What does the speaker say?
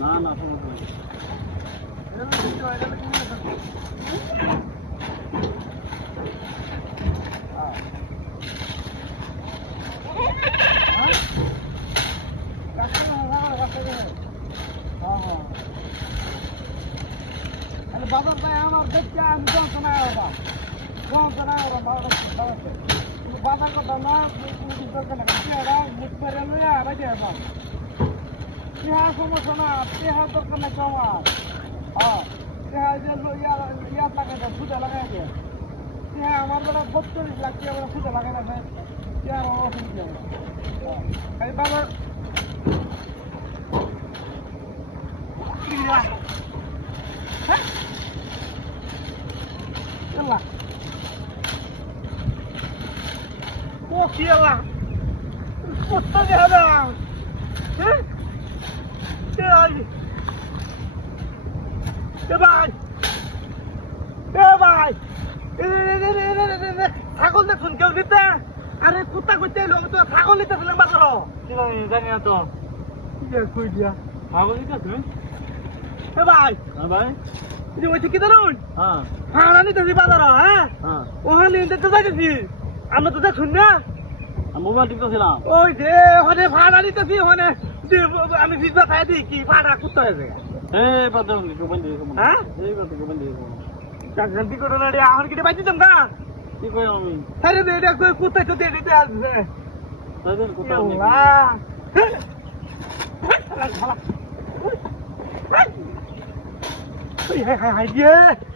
না না বাবার ভাই আমার দেখতে আমি যন্ত্রণা বাবা যন্ত্রণা বাবা বাবার কথা না করে লইয়া রাখে বাবা পেহার সমস্যা না পেহার দরকার না আমার হ্যাঁ পেহার যে ইয়ার লাগাই দেয় সুদে লাগাই দেয় পেহা আমার বেলা 32 লাখ টাকা সুদে লাগাই দেয় পেহার অসুবিধা খালি বাবার হ্যাঁ Allah. Oh, kira. Kota dia ada. Eh? Cai. Bye. Bye. ছাগল দেখুন কেউ দিতে আরে কুত্তা কইতে লোক তো ছাগল দিতে ফেলেন বাজার কি জানি না তো কি কই দিয়া ছাগল দিতে তুমি এ ভাই হ্যাঁ ভাই এই ওই থেকে ধরুন হ্যাঁ ভাড়া নিতেছি বাজার হ্যাঁ হ্যাঁ ওখানে নিতে যাইতেছি আমরা তো দেখুন না মোবাইল টিপতেছিলাম ওই যে ওখানে ভাড়া নিতেছি ওখানে আমি ভিজা খাই দিই কি ভাড়া কুত্তা হয়েছে এই বাজার কি বন্ধ দিয়েছো হ্যাঁ এই বাজার কি বন্ধ দিয়েছো জলদি করে না রে এখন কি বাইতে যাম না কি কই আমি আরে দে দে কই কুত্তা তো দে দিতে আসবে তাদের কোথা আল্লাহ হাই হাই হাই হাই